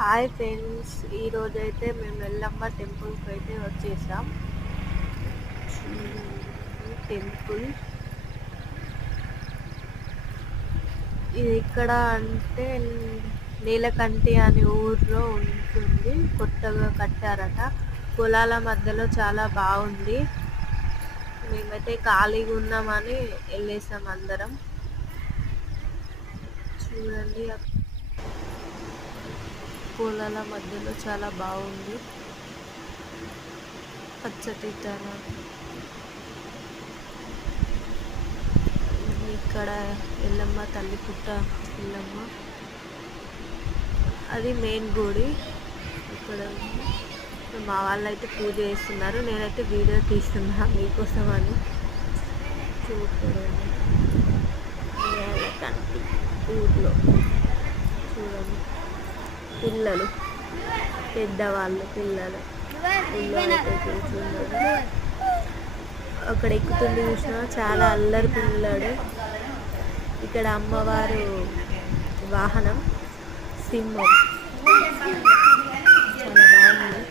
Hi friends, ఈరోజైతే మేము ఎల్లమ్మ టెంపుల్కి అయితే వచ్చేసాం. టెంపుల్ ఇది ఎక్కడ అంటే నీలకంఠి అనే ఊర్లో ఉంటుంది. కొత్తగా కట్టారట. పొలాల మధ్యలో చాలా బాగుంది. మేమైతే ఖాళీగా ఉన్నామని వెళ్ళేసాం అందరం. చూడండి, పొలాల మధ్యలో చాలా బాగుంది. పచ్చటి తనం. ఇక్కడ ఎల్లమ్మ తల్లి పుట్ట ఎల్లమ్మ, అది మెయిన్ గుడి. ఇక్కడ మా వాళ్ళు అయితే పూజ చేస్తున్నారు. నేనైతే వీడియో తీస్తున్నా మీకోసం అని. చూడండి, నీలకంఠి ఊర్లో చూడండి, పిల్లలు, పెద్దవాళ్ళు, పిల్లలు అక్కడ ఎక్కుతుంది చూసిన, చాలా అల్లరి పిల్లడు. ఇక్కడ అమ్మవారు వాహనం సింహం, చాలా బాగుంది.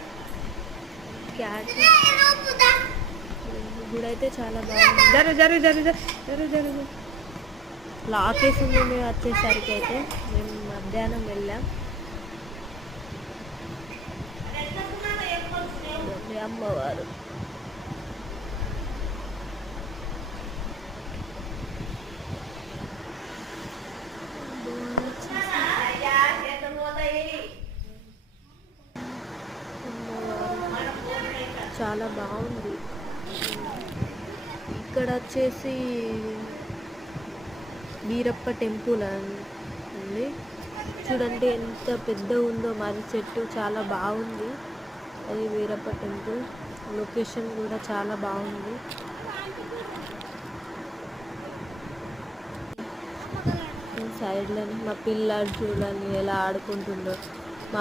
క్యాట్ గుడి అయితే చాలా బాగుంది. జరు జరు జరు జరు జరు లాకేసింది. మేము వచ్చేసరికి అయితే మేము మధ్యాహ్నం వెళ్ళాం. అమ్మవారు చాలా బాగుంది. ఇక్కడ వచ్చేసి వీరప్ప టెంపుల్ ఉంది. చూడండి ఎంత పెద్ద ఉందో. మరి చెట్టు చాలా బాగుంది. అది వీరప్ప టెంపుల్. లొకేషన్ కూడా చాలా బాగుంది. సైడ్లో మా పిల్లాడు చూడండి ఎలా ఆడుకుంటుందో.